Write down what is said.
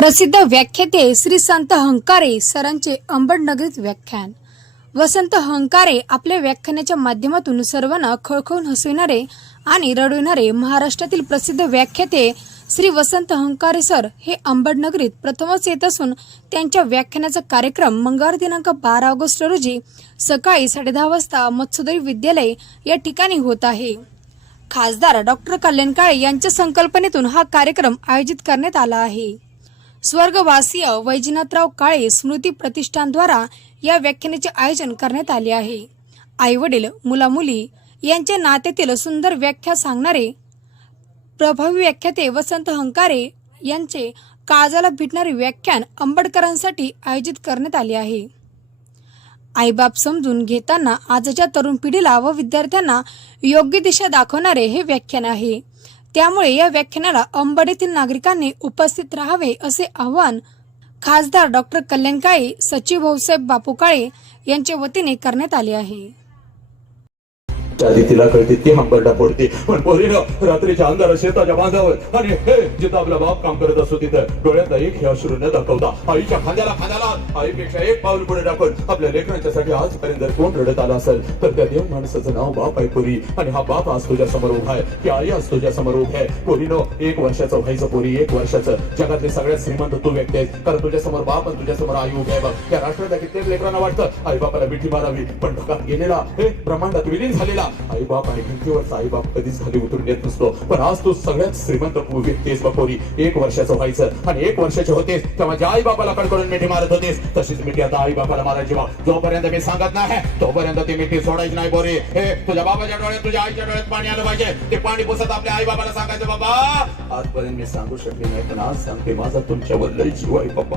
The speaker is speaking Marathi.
प्रसिद्ध व्याख्याते श्री संत हंकारे सरांचे अंबडनगरीत व्याख्यान. वसंत हंकारे आपल्या व्याख्यानाच्या माध्यमातून सर्वांना खळखळून हसविणारे आणि रडविणारे महाराष्ट्रातील प्रसिद्ध व्याख्याते श्री वसंत हंकारे सर हे अंबडनगरीत प्रथमच येत असून त्यांच्या व्याख्यानाचा कार्यक्रम मंगळवार दिनांक बारा ऑगस्ट रोजी सकाळी साडेदहा वाजता मत्स्योदय विद्यालय या ठिकाणी होत आहे. खासदार डॉक्टर कल्याण काळे यांच्या संकल्पनेतून हा कार्यक्रम आयोजित करण्यात आला आहे. स्वर्गवासीय वैजनाथराव काळे स्मृती प्रतिष्ठानद्वारा या व्याख्यानाचे आयोजन करण्यात आले आहे. आई वडील मुलामुली यांच्या नात्यातील सुंदर व्याख्या सांगणारे प्रभावी व्याख्याते वसंत हंकारे यांचे काळजाला भिडणारे व्याख्यान आंबेडकरांसाठी आयोजित करण्यात आले आहे. आईबाप समजून घेताना आजच्या तरुण पिढीला व विद्यार्थ्यांना योग्य दिशा दाखवणारे हे व्याख्यान आहे. त्यामुळे या व्याख्यानाला अंबड येथील नागरिकांनी उपस्थित राहावे असे आवाहन खासदार डॉक्टर कल्याण काळे सचिव भाऊसाहेब बापू काळे यांच्या वतीने करण्यात आले आहे. आधी तिला कळते ती हंबरडा फोडते. पण पोरीनं रात्रीच्या अंधारात शेताच्या बांधावर आणि हे जिथं आपला बाप काम करत असतो तिथं डोळ्यात एक हे अश्रू न दाखवता आईच्या खांद्याला खांद्याला आईपेक्षा एक पाऊल पुढे टाकून आपल्या लेकरांच्यासाठी आजपर्यंत जर कोण रडत आला असेल तर त्या देव माणसाचं नाव बाप आहे पोरी. आणि हा बाप आज तुझ्या समोर उभा आहे. की आई आज तुझ्या समोर उभा आहे. पोरीनो एक वर्षाचं व्हायचं पोरी एक वर्षाचं. जगातले सगळ्यात श्रीमंत तू व्यक्ती आहेस. कारण तुझ्या समोर बाप आणि तुझ्या समोर आई उभे आहे बघ. त्या राष्ट्राच्या कित्येक लेकरांना वाटतं आई बापाला मिठी मारावी पण ढोकात गेलेला हे ब्रह्मांडात विलीन झालेला आईबाप आणि भिंतीवरचा आई कधीच खाली उतरून येत नसतो पण आज तू सगळ्यात श्रीमंत व्यक्तीस बपोरी एक वर्षाचं व्हायचं आणि एक वर्षाचे होतेस. तेव्हा ज्या आई बापाला कडकडून मिठी मारत होतेस तशीच मिठी आता आई बापाला मारायची बा. जोपर्यंत मी सांगत नाही तोपर्यंत ती मिठी सोडायची नाही बोरी हे तुझ्या बाबाच्या डोळ्यात तुझ्या आईच्या डोळ्यात पाणी आलं पाहिजे. ते पाणी पुसत आपल्या आई बाबाला सांगायचं बाबा आजपर्यंत मी सांगू शकले नाही पण आज सांगते माझा तुमच्यावर लय जीव आहे बाबा.